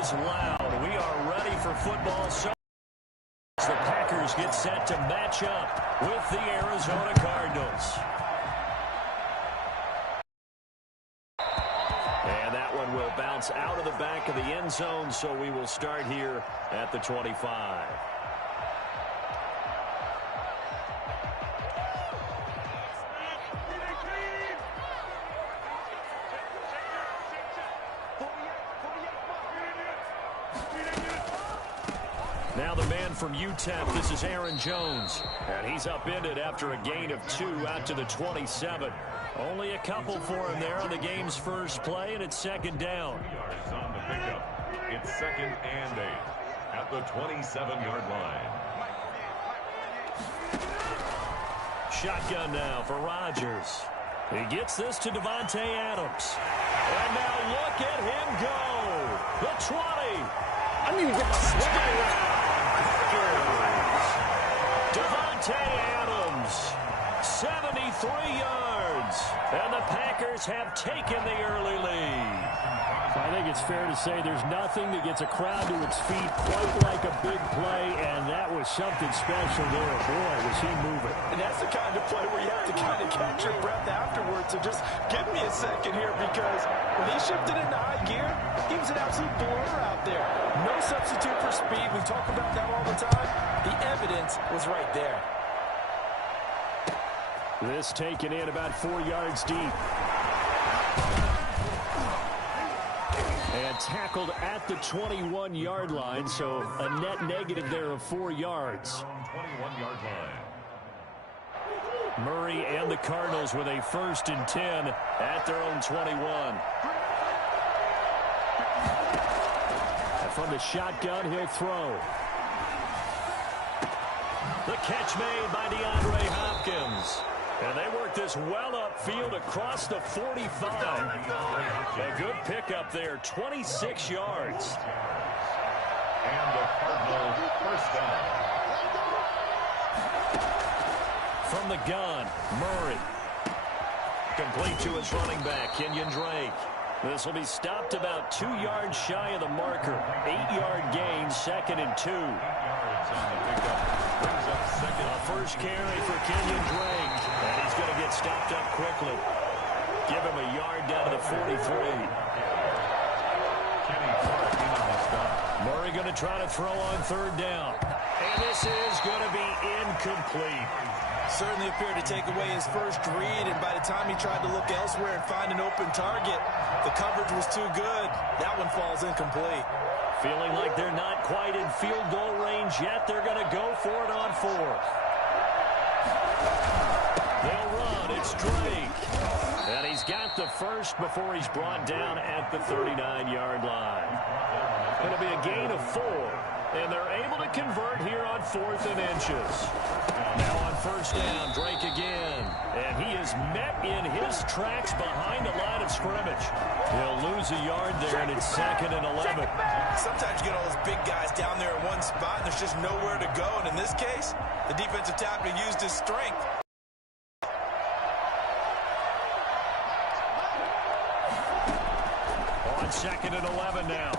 is loud. We are ready for football. So the Packers get set to match up with the Arizona Cardinals. And that one will bounce out of the back of the end zone, so we will start here at the 25. Now the man from UTEP, this is Aaron Jones. And he's upended after a gain of 2 out to the 27. Only a couple for him there on the game's first play, and it's second down. Yards on the pickup. It's 2nd and 8 at the 27-yard line. Shotgun now for Rodgers. He gets this to Davante Adams. And now look at him go. The 20. I need to get my swag. Davante Adams, 73 yards, and the Packers have taken the early lead. I think it's fair to say there's nothing that gets a crowd to its feet quite like a big play, and that was something special there. Boy, was he moving. And that's the kind of play where you have to kind of catch your breath afterwards. So just give me a second here, because when he shifted into high gear, he was an absolute blur out there. No substitute for speed. We talk about that all the time. The evidence was right there. This taken in about 4 yards deep. And tackled at the 21-yard line, so a net negative there of 4 yards. 21-yard line. Murray and the Cardinals with a 1st and 10 at their own 21. And from the shotgun, he'll throw. The catch made by DeAndre Hopkins. And they work this well upfield across the 45. A good pickup there, 26 yards. And the Cardinals first down. From the gun, Murray. Complete to his running back, Kenyon Drake. This will be stopped about 2 yards shy of the marker. 8-yard gain, 2nd and 2. 8 yards on the pickup. Brings up second. First carry for Kenyon Drake. And he's going to get stopped up quickly. Give him a yard down to the 43. Kenny Clark in on the stop. Murray going to try to throw on 3rd down. And this is going to be incomplete. Certainly appeared to take away his first read, and by the time he tried to look elsewhere and find an open target, the coverage was too good. That one falls incomplete. Feeling like they're not quite in field goal range yet. They're going to go for it on 4th. They'll run. It's Drake. And he's got the first before he's brought down at the 39-yard line. It'll be a gain of 4. And they're able to convert here on 4th and inches. Now on 1st down, Drake again. And he is met in his tracks behind the line of scrimmage. He'll lose a yard there, and it's 2nd and 11. Sometimes you get all those big guys down there in one spot, and there's just nowhere to go. And in this case, the defensive tackle used his strength. On 2nd and 11 now.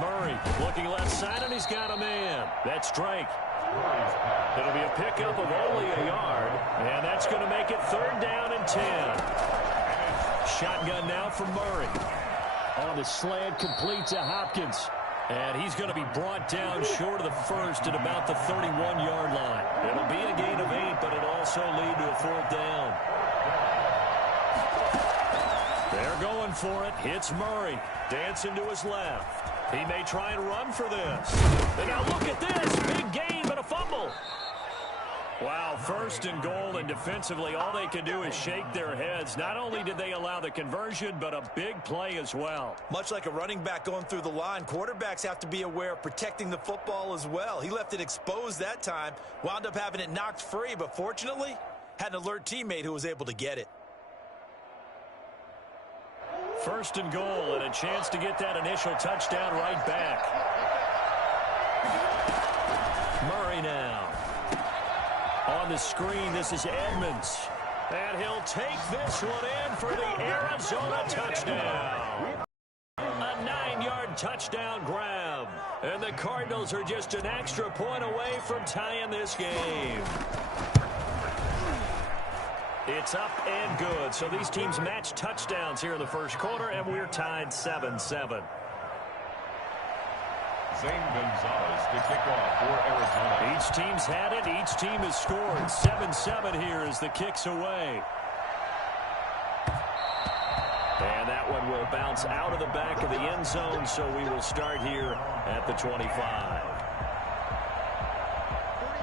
Murray looking left side, and he's got a man. That's Drake. It'll be a pickup of only a yard, and that's going to make it 3rd down and 10. Shotgun now from Murray. On the slant, complete to Hopkins. And he's going to be brought down short of the first at about the 31-yard line. It'll be a gain of 8, but it'll also lead to a 4th down. They're going for it. It's Murray. Dancing to his left. He may try and run for this. And now look at this. Big gain, but a fumble. Wow, 1st and goal, and defensively all they can do is shake their heads. Not only did they allow the conversion, but a big play as well. Much like a running back going through the line, quarterbacks have to be aware of protecting the football as well. He left it exposed that time, wound up having it knocked free, but fortunately had an alert teammate who was able to get it. 1st and goal, and a chance to get that initial touchdown right back. Murray now. On the screen, this is Edmonds. And he'll take this one in for the Arizona touchdown. A 9-yard touchdown grab. And the Cardinals are just an extra point away from tying this game. It's up and good. So these teams match touchdowns here in the first quarter, and we're tied 7-7. Zane Gonzalez to kick off for Arizona. Each team's had it. Each team has scored. 7-7 here as the kick's away. And that one will bounce out of the back of the end zone, so we will start here at the 25.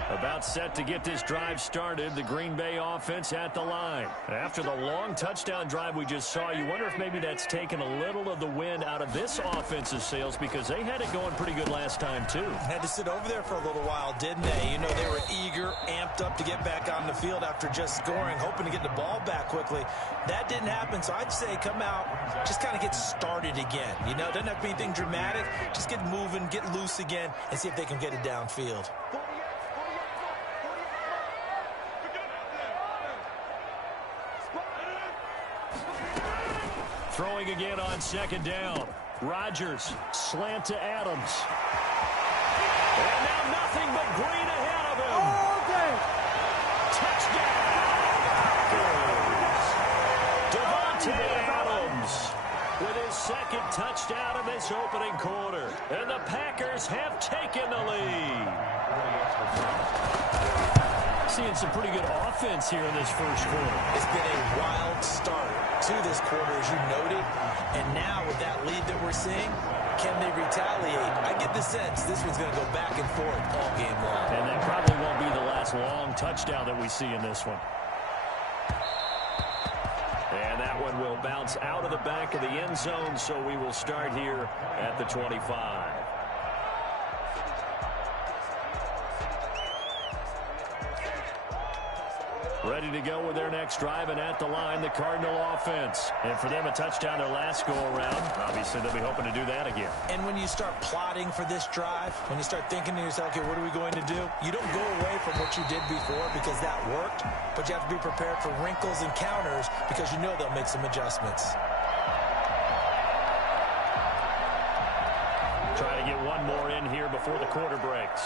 About set to get this drive started, the Green Bay offense at the line. After the long touchdown drive we just saw, you wonder if maybe that's taken a little of the wind out of this offense's sails, because they had it going pretty good last time too. Had to sit over there for a little while, didn't they? You know, they were eager, amped up to get back on the field after just scoring, hoping to get the ball back quickly. That didn't happen, so I'd say come out, just kind of get started again. You know, doesn't have to be anything dramatic. Just get moving, get loose again, and see if they can get it downfield. Throwing again on second down. Rodgers, slant to Adams. And now nothing but green ahead of him. All day. Touchdown. Devontae Adams with his second touchdown in this opening quarter. And the Packers have taken the lead. Seeing some pretty good offense here in this first quarter. It's been a wild start to this quarter, as you noted. And now with that lead that we're seeing, can they retaliate? I get the sense this one's going to go back and forth all game long. And that probably won't be the last long touchdown that we see in this one. And that one will bounce out of the back of the end zone, so we will start here at the 25. Ready to go with their next drive, and at the line, the Cardinal offense. And for them, a touchdown their last go-around. Obviously, they'll be hoping to do that again. And when you start plotting for this drive, when you start thinking to yourself, okay, what are we going to do? You don't go away from what you did before because that worked, but you have to be prepared for wrinkles and counters because you know they'll make some adjustments. Try to get one more in here before the quarter breaks.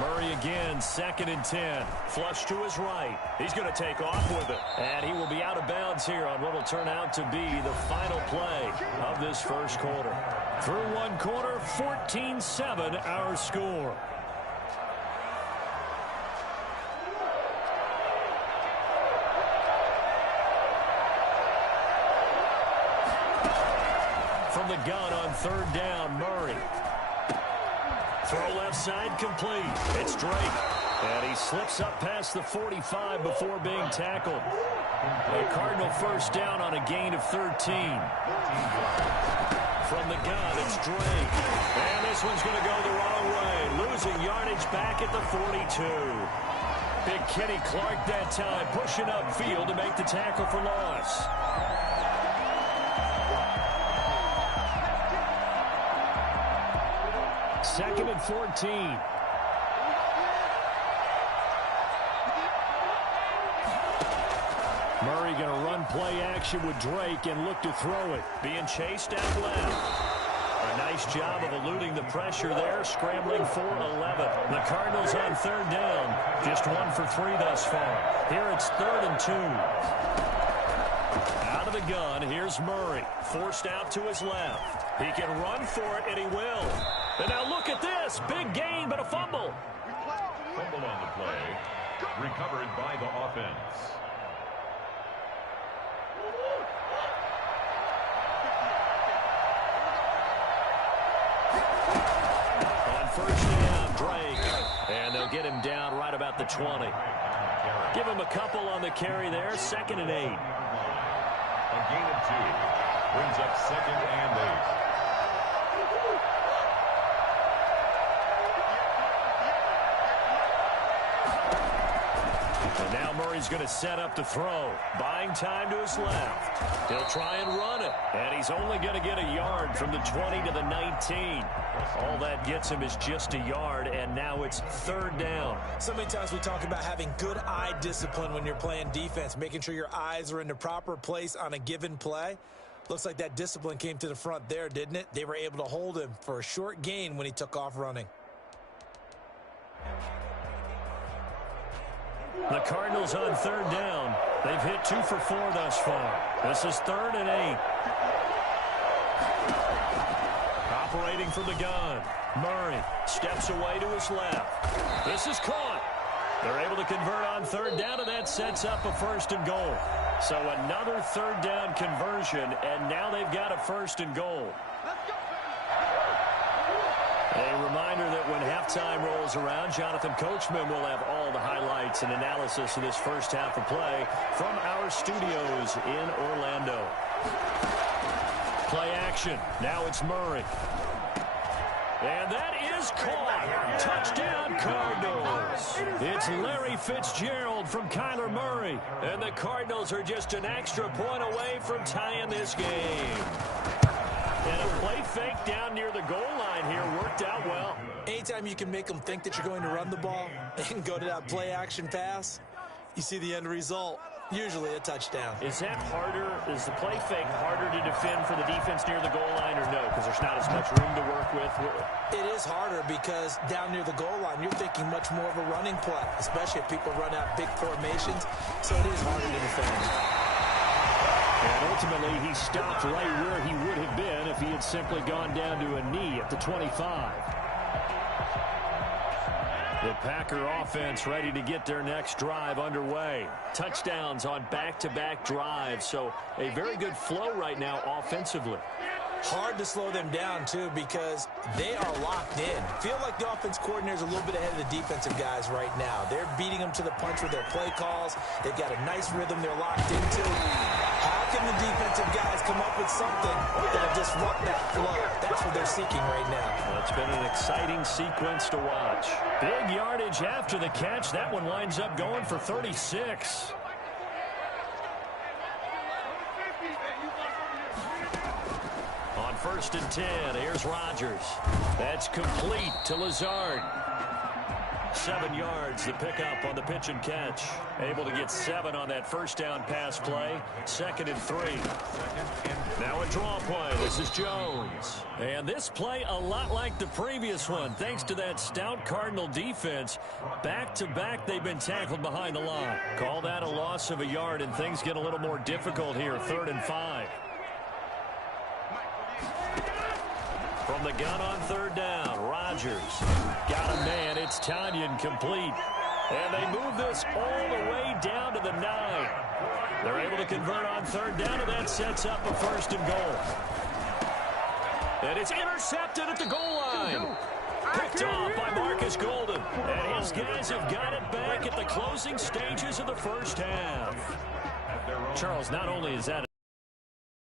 Murray again, 2nd and 10. Flush to his right. He's going to take off with it. And he will be out of bounds here on what will turn out to be the final play of this first quarter. Through one quarter, 14-7 our score. From the gun on 3rd down, Murray. Throw left side complete. It's Drake. And he slips up past the 45 before being tackled. A Cardinal first down on a gain of 13. From the gun, it's Drake. And this one's going to go the wrong way. Losing yardage back at the 42. Big Kenny Clark that time pushing upfield to make the tackle for loss. Second and 14. Murray going to run play action with Drake and look to throw it. Being chased out left. A nice job of eluding the pressure there, scrambling for 11. The Cardinals on 3rd down. Just 1 for 3 thus far. Here it's 3rd and 2. Out of the gun, here's Murray. Forced out to his left. He can run for it, and he will. And now look at this. Big gain, but a fumble. Fumble on the play. Recovered by the offense. On 1st down, Drake. And they'll get him down right about the 20. Give him a couple on the carry there. 2nd and 8. A gain of 2. Brings up 2nd and 8. And now Murray he's going to set up the throw. Buying time to his left. He'll try and run it. And he's only going to get a yard from the 20 to the 19. All that gets him is just a yard, and now it's third down. So many times we talk about having good eye discipline when you're playing defense, making sure your eyes are in the proper place on a given play. Looks like that discipline came to the front there, didn't it? They were able to hold him for a short gain when he took off running. The Cardinals on third down. They've hit 2 for 4 thus far. This is 3rd and 8. Operating from the gun. Murray steps away to his left. This is caught. They're able to convert on third down, and that sets up a 1st and goal. So another third down conversion, and now they've got a 1st and goal. A reminder that when halftime rolls around, Jonathan Coachman will have all the highlights and analysis of this first half of play from our studios in Orlando. Play action. Now it's Murray. And that is caught. Touchdown, Cardinals. It's Larry Fitzgerald from Kyler Murray. And the Cardinals are just an extra point away from tying this game. And a play fake down near the goal line here worked out well. Anytime you can make them think that you're going to run the ball and go to that play action pass, you see the end result. Usually a touchdown. Is that harder? Is the play fake harder to defend for the defense near the goal line or no? Because there's not as much room to work with? It is harder because down near the goal line, you're thinking much more of a running play, especially if people run out big formations. So it is harder to defend. And ultimately, he stopped right where he would have been if he had simply gone down to a knee at the 25. The Packer offense ready to get their next drive underway. Touchdowns on back-to-back drives, so a very good flow right now offensively. Hard to slow them down, too, because they are locked in. Feel like the offense coordinator is a little bit ahead of the defensive guys right now. They're beating them to the punch with their play calls. They've got a nice rhythm they're locked into. How can the defensive guys come up with something that'll disrupt that flow? That's what they're seeking right now. Well, it's been an exciting sequence to watch. Big yardage after the catch. That one winds up going for 36. On 1st and 10, here's Rodgers. That's complete to Lazard. 7 yards, the pickup on the pitch and catch. Able to get 7 on that first down pass play. 2nd and 3. Now a draw play. This is Jones. And this play a lot like the previous one, thanks to that stout Cardinal defense. Back-to-back, they've been tackled behind the line. Call that a loss of a yard, and things get a little more difficult here. 3rd and 5. From the gun on third down, Rodgers got a man. It's Tanyan complete. And they move this all the way down to the 9. They're able to convert on third down, and that sets up a 1st and goal. And it's intercepted at the goal line. Picked off by Marcus Golden. And his guys have got it back at the closing stages of the first half. Charles, not only is that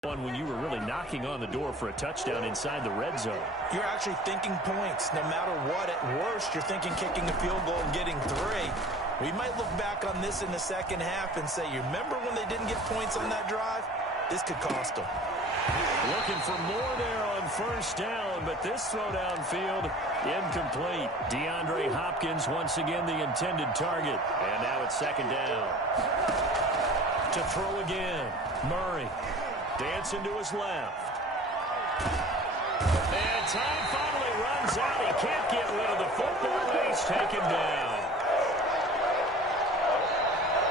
one when you were really knocking on the door for a touchdown inside the red zone. You're actually thinking points. No matter what, at worst, you're thinking kicking a field goal and getting 3. We might look back on this in the second half and say, you remember when they didn't get points on that drive? This could cost them. Looking for more there on first down, but this throw downfield incomplete. DeAndre Hopkins once again the intended target. And now it's 2nd down. To throw again, Murray. Dancing to his left. And time finally runs out. He can't get rid of the football, and he's taken down.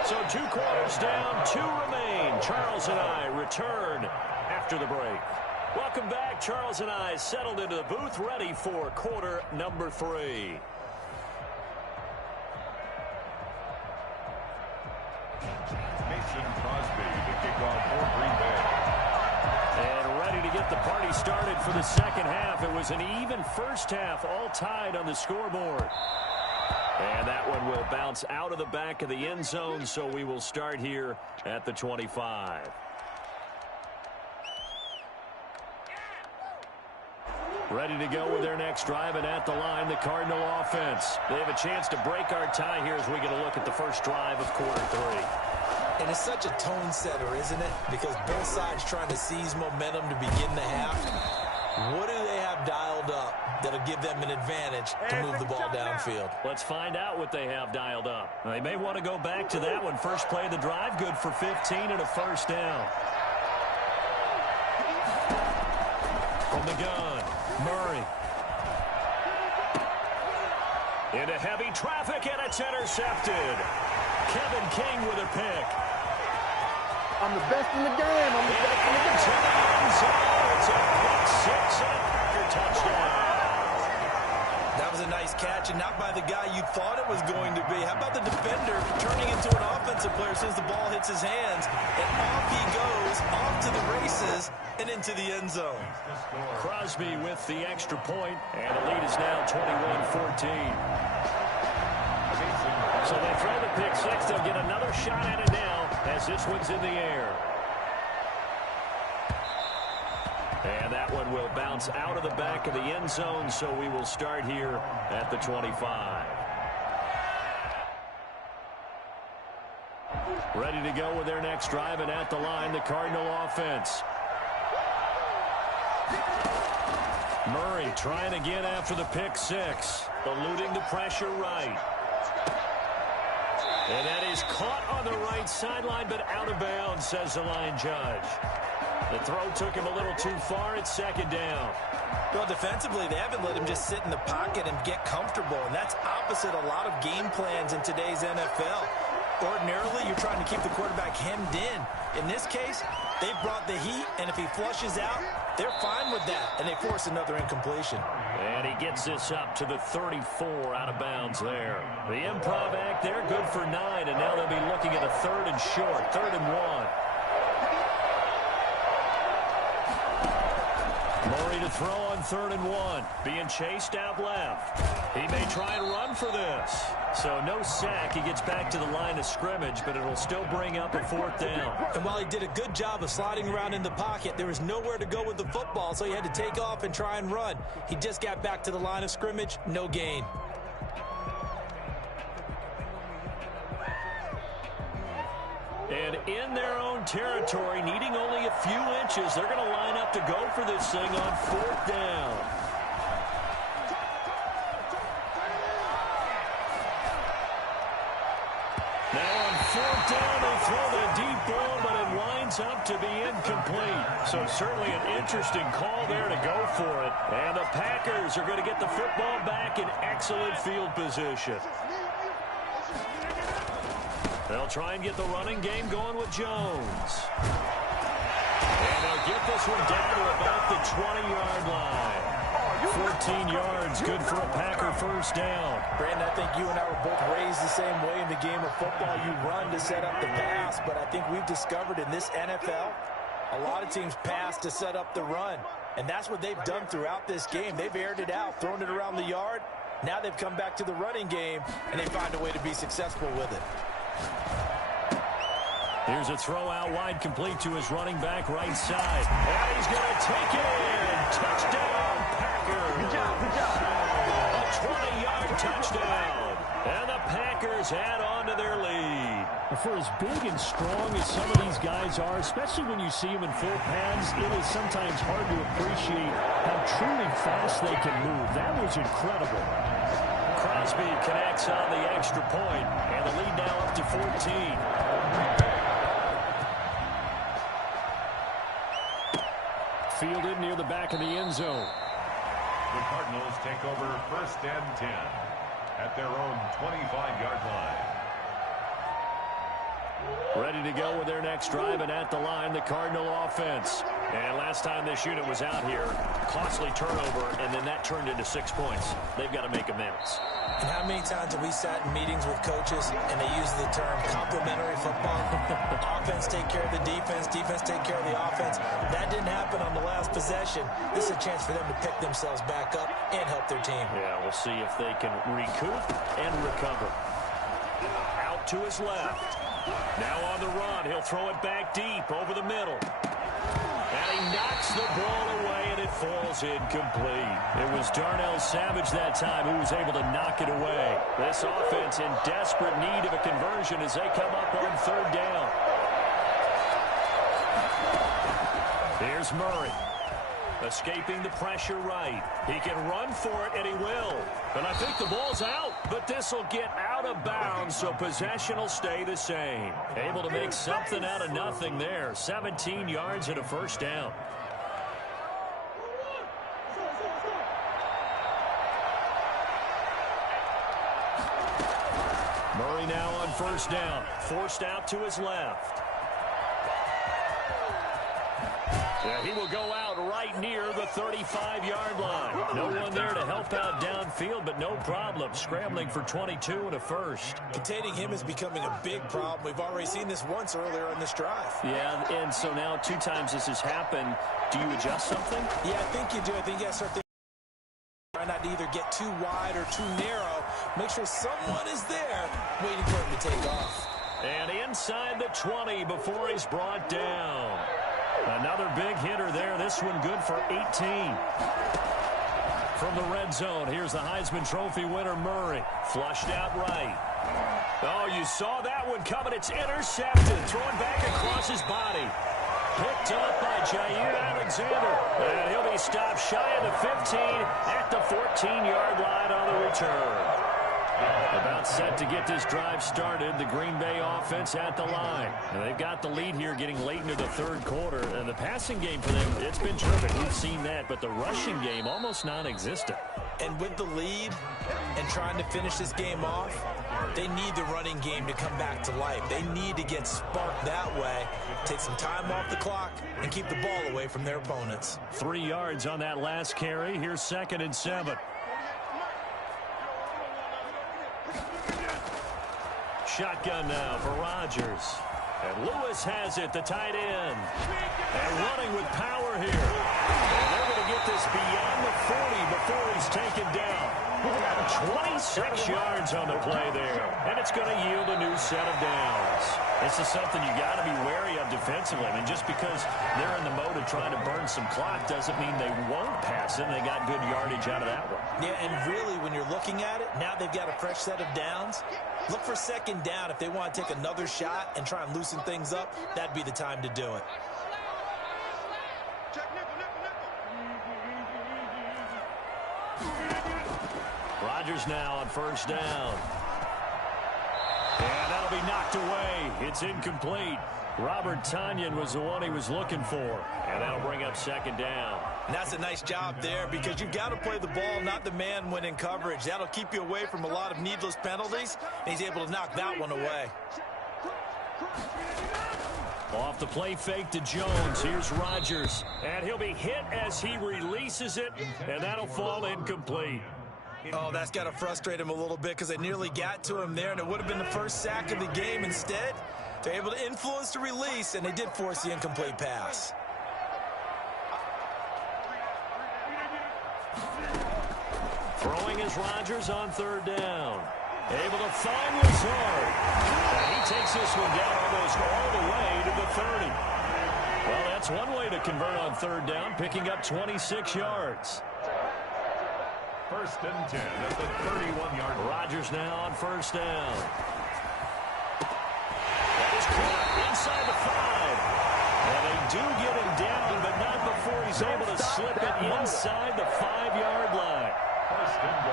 So 2 quarters down, 2 remain. Charles and I return after the break. Welcome back. Charles and I settled into the booth, ready for quarter number 3. Mason Crosby, the kickoff for Green Bay. And ready to get the party started for the second half. It was an even first half, all tied on the scoreboard. And that one will bounce out of the back of the end zone, so we will start here at the 25. Ready to go with their next drive, and at the line, the Cardinal offense. They have a chance to break our tie here as we get a look at the first drive of quarter 3. And it's such a tone setter, isn't it? Because both sides trying to seize momentum to begin the half. What do they have dialed up that'll give them an advantage to move the ball downfield? Let's find out what they have dialed up. They may want to go back to that one. First play of the drive, good for 15 and a first down. From the gun, Murray. Into heavy traffic, and it's intercepted. Kevin King with a pick. I'm the best in the game. I'm the best in the game. It's a pick six and a Packer touchdown. That was a nice catch, and not by the guy you thought it was going to be. How about the defender turning into an offensive player as soon as the ball hits his hands? And off he goes, off to the races, and into the end zone. Crosby with the extra point, and the lead is now 21-14. So they throw the pick six. They'll get another shot at it now as this one's in the air. And that one will bounce out of the back of the end zone, so we will start here at the 25. Ready to go with their next drive, and at the line, the Cardinal offense. Murray trying again after the pick six, eluding the pressure right. And that is caught on the right sideline, but out of bounds, says the line judge. The throw took him a little too far. It's second down. Well, defensively, they haven't let him just sit in the pocket and get comfortable, and that's opposite a lot of game plans in today's NFL. Ordinarily, you're trying to keep the quarterback hemmed in. In this case, they brought the heat, and if he flushes out, they're fine with that, and they force another incompletion. And he gets this up to the 34, out of bounds there. The improv act there, good for 9, and now they'll be looking at a third and short, 3rd and 1. Murray to throw on 3rd and 1, being chased out left. He may try and run for this. So no sack. He gets back to the line of scrimmage, but it'll still bring up a 4th down. And while he did a good job of sliding around in the pocket, there was nowhere to go with the football, so he had to take off and try and run. He just got back to the line of scrimmage, no gain. And in their own territory, needing only a few inches, they're going to line up to go for this thing on 4th down. Now on 4th down, they throw the deep ball, but it winds up to be incomplete. So certainly an interesting call there to go for it. And the Packers are going to get the football back in excellent field position. They'll try and get the running game going with Jones. And they'll get this one down to about the 20-yard line. 14 yards, good for a Packer first down. Brandon, I think you and I were both raised the same way in the game of football. You run to set up the pass, but I think we've discovered in this NFL, a lot of teams pass to set up the run. And that's what they've done throughout this game. They've aired it out, thrown it around the yard. Now they've come back to the running game, and they find a way to be successful with it. Here's a throw out wide, complete to his running back right side. And he's going to take it in. Touchdown, Packers. Good job, good job. A 20-yard touchdown. And the Packers add on to their lead. For as big and strong as some of these guys are, especially when you see them in full pads, it is sometimes hard to appreciate how truly fast they can move. That was incredible. Crosby connects on the extra point, and the lead now up to 14. Fielded near the back of the end zone. The Cardinals take over 1st and 10 at their own 25-yard line. Ready to go with their next drive, and at the line, the Cardinal offense. And last time this unit was out here, costly turnover, and then that turned into 6 points. They've got to make amends. And how many times have we sat in meetings with coaches and they use the term complementary football? Offense take care of the defense, defense take care of the offense. That didn't happen on the last possession. This is a chance for them to pick themselves back up and help their team. Yeah, we'll see if they can recoup and recover. Out to his left. Now on the run, he'll throw it back deep over the middle. And he knocks the ball away, and it falls ball's incomplete. It was Darnell Savage that time who was able to knock it away. This offense in desperate need of a conversion as they come up on third down. Here's Murray. Escaping the pressure right. He can run for it, and he will. And I think the ball's out, but this will get out of bounds, so possession will stay the same. Able to make something out of nothing there. 17 yards and a first down. Murray now on first down. Forced out to his left. Yeah, he will go out right near the 35-yard line. No one there to help out downfield, but no problem. Scrambling for 22 and a first. Containing him is becoming a big problem. We've already seen this once earlier in this drive. Yeah, and so now 2 times this has happened. Do you adjust something? Yeah, I think you do. I think you got to start thinking. Try not to either get too wide or too narrow. Make sure someone is there waiting for him to take off. And inside the 20 before he's brought down. Another big hitter there. This one good for 18. From the red zone, here's the Heisman Trophy winner, Murray. Flushed out right. Oh, you saw that one coming. It's intercepted. Thrown back across his body. Picked up by Jair Alexander. And he'll be stopped shy of the 15 at the 14-yard line on the return. About set to get this drive started. The Green Bay offense at the line. And they've got the lead here getting late into the third quarter. And the passing game for them, it's been terrific. We've seen that. But the rushing game, almost non-existent. And with the lead and trying to finish this game off, they need the running game to come back to life. They need to get sparked that way, take some time off the clock, and keep the ball away from their opponents. 3 yards on that last carry. Here's 2nd and 7. Shotgun now for Rodgers. And Lewis has it, the tight end. And running with power here. And they're going to get this beyond the 40 before he's taken down. 26 yards on the play there. And it's going to yield a new set of downs. This is something you got to be wary of defensively. I mean, just because they're in the mode of trying to burn some clock doesn't mean they won't pass it. They got good yardage out of that one. Yeah, and really, when you're looking at it, now they've got a fresh set of downs. Look for 2nd down. If they want to take another shot and try and loosen things up, that'd be the time to do it. Rodgers now on first down. And that'll be knocked away. It's incomplete. Robert Tonyan was the one he was looking for. And that'll bring up 2nd down. And that's a nice job there because you've got to play the ball, not the man when in coverage. That'll keep you away from a lot of needless penalties, and he's able to knock that one away. Off the play fake to Jones. Here's Rodgers. And he'll be hit as he releases it, and that'll fall incomplete. Oh, that's got to frustrate him a little bit because they nearly got to him there, and it would have been the first sack of the game. Instead, they're able to influence the release, and they did force the incomplete pass. Throwing is Rodgers on 3rd down. Able to find Lazard. And he takes this one down almost all the way to the 30. Well, that's one way to convert on 3rd down, picking up 26 yards. 1st and 10 at the 31-yard line. Rodgers now on 1st down. That is caught inside the 5. And they do get him down, but not before he's able to slip it inside the 5-yard line.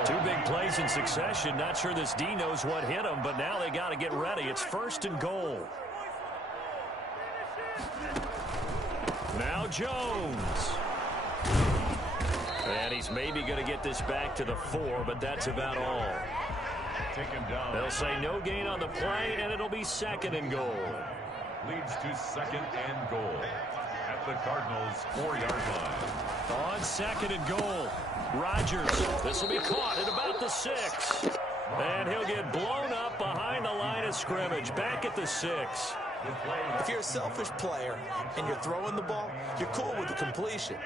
2 big plays in succession. Not sure this D knows what hit him, but now they got to get ready. It's 1st and goal. Now Jones. And he's maybe going to get this back to the 4, but that's about all. Taken down. They'll say no gain on the play, and it'll be 2nd and goal. Leads to 2nd and goal at the Cardinals' 4-yard line. On 2nd and goal, Rodgers. This will be caught at about the 6. And he'll get blown up behind the line of scrimmage. Back at the 6. If you're a selfish player and you're throwing the ball, you're cool with the completion.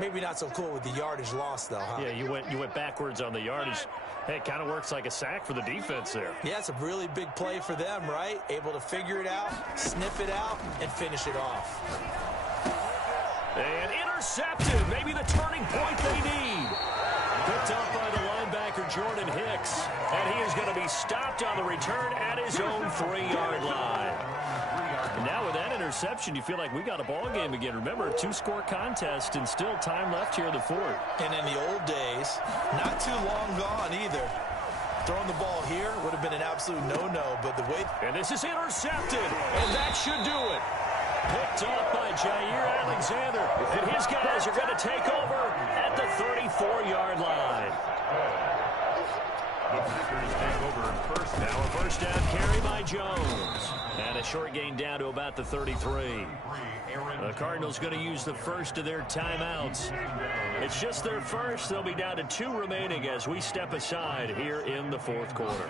Maybe not so cool with the yardage loss, though, huh? Yeah, you went backwards on the yardage. Hey, it kind of works like a sack for the defense there. Yeah, it's a really big play for them, right? Able to figure it out, sniff it out, and finish it off. And intercepted. Maybe the turning point they need. Picked up by the linebacker, Jordan Hicks. And he is going to be stopped on the return at his own 3-yard line. And now with that interception, you feel like we got a ball game again. Remember, a 2-score contest and still time left here in the fourth. And in the old days, not too long gone either. Throwing the ball here would have been an absolute no-no, but the way... And this is intercepted, and that should do it. Picked off by Jair Alexander, and his guys are going to take over at the 34-yard line. The Packers take over first now. A first down carry by Jones. And a short gain down to about the 33. The Cardinals going to use the first of their timeouts. It's just their first. They'll be down to 2 remaining as we step aside here in the fourth quarter.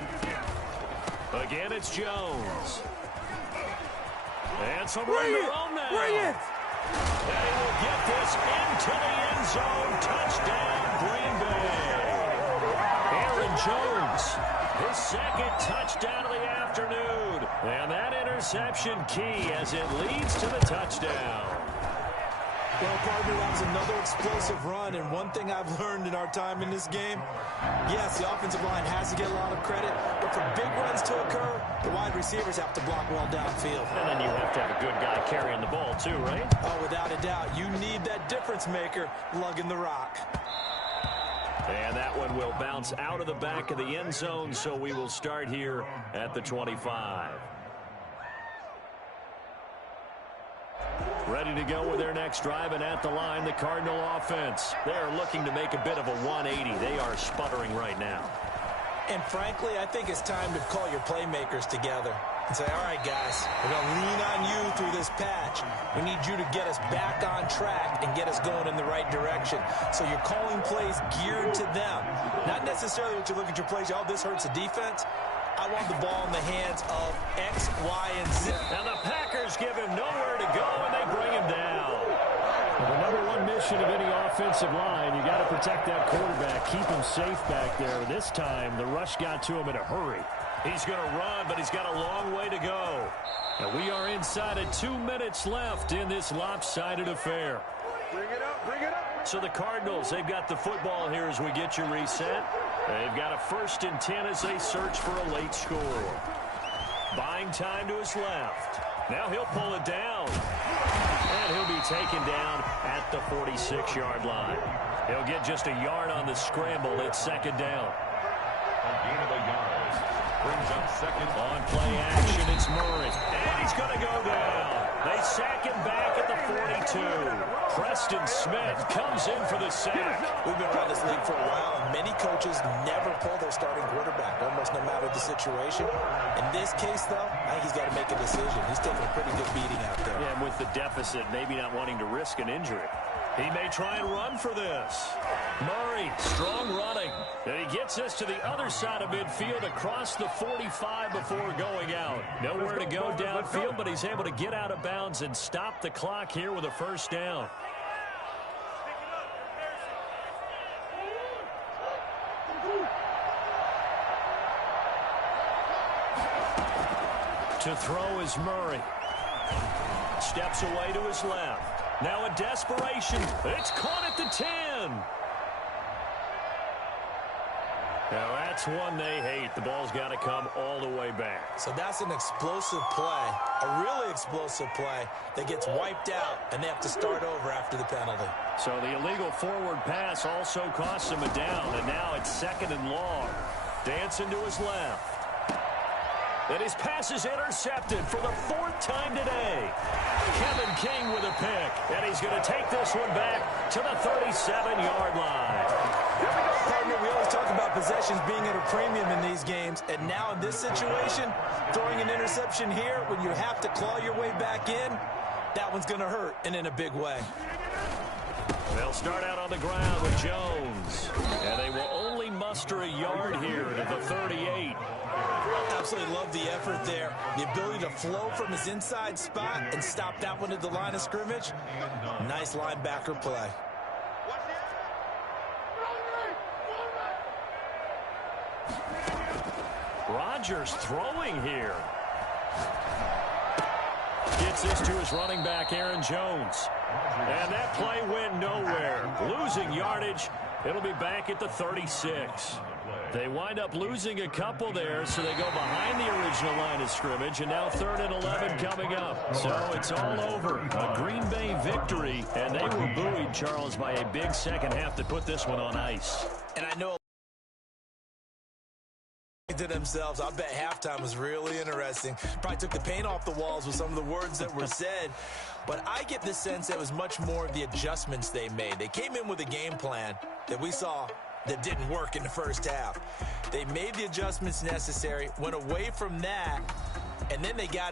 Again, it's Jones. And some room to roam now. Bring it! They will get this into the end zone. Touchdown, Green Bay. Aaron Jones, his second touchdown of the afternoon. And that interception key as it leads to the touchdown. Well, partner, that was another explosive run, and one thing I've learned in our time in this game, yes, the offensive line has to get a lot of credit, but for big runs to occur, the wide receivers have to block well downfield. And then you have to have a good guy carrying the ball too, right? Oh, without a doubt. You need that difference maker lugging the rock. And that one will bounce out of the back of the end zone, so we will start here at the 25. Ready to go with their next drive, and at the line, the Cardinal offense. They are looking to make a bit of a 180. They are sputtering right now. And frankly, I think it's time to call your playmakers together and say, all right, guys, we're going to lean on you through this patch. We need you to get us back on track and get us going in the right direction. So you're calling plays geared to them. Not necessarily that you look at your plays, oh, this hurts the defense. I want the ball in the hands of X, Y, and Z. Now the Packers give him nowhere to go, and they bring him down. Well, the number one mission of any offensive line, you got to protect that quarterback, keep him safe back there. This time, the rush got to him in a hurry. He's going to run, but he's got a long way to go. And we are inside of 2 minutes left in this lopsided affair. Bring it up, bring it up. So the Cardinals, they've got the football here as we get you reset. They've got a 1st and 10 as they search for a late score. Buying time to his left. Now he'll pull it down. And he'll be taken down at the 46-yard line. He'll get just a yard on the scramble. It's 2nd down. A gain of a yard. Brings up 2nd. On play action, it's Murray. And he's going to go down. They sack him back at the 42. Preston Smith comes in for the sack. We've been around this league for a while, and many coaches never pull their starting quarterback, almost no matter the situation. In this case, though, I think he's got to make a decision. He's taking a pretty good beating out there. Yeah, and with the deficit, maybe not wanting to risk an injury. He may try and run for this. Murray, strong running. And he gets us to the other side of midfield across the 45 before going out. Nowhere to go downfield, but he's able to get out of bounds and stop the clock here with a 1st down. To throw is Murray. Steps away to his left. Now a desperation. It's caught at the 10. Now that's one they hate. The ball's got to come all the way back. So that's an explosive play, a really explosive play that gets wiped out, and they have to start over after the penalty. So the illegal forward pass also costs him a down, and now it's 2nd and long. Dancing to his left. And his pass is intercepted for the 4th time today. Kevin King with a pick. And he's going to take this one back to the 37-yard line. Partner, we always talk about possessions being at a premium in these games. And now in this situation, throwing an interception here when you have to claw your way back in, that one's going to hurt, and in a big way. They'll start out on the ground with Jones. And they will only muster a yard here to the 38. Absolutely love the effort there. The ability to flow from his inside spot and stop that one at the line of scrimmage. Nice linebacker play. Rodgers throwing here. Gets this to his running back, Aaron Jones. And that play went nowhere. Losing yardage. It'll be back at the 36. They wind up losing a couple there, so they go behind the original line of scrimmage, and now 3rd and 11 coming up. So it's all over. A Green Bay victory, and they were buoyed, Charles, by a big second half that put this one on ice. And I know to themselves, I bet halftime was really interesting. Probably took the paint off the walls with some of the words that were said. But I get the sense that it was much more of the adjustments they made. They came in with a game plan that we saw that didn't work in the first half. They made the adjustments necessary, went away from that, and then they got it.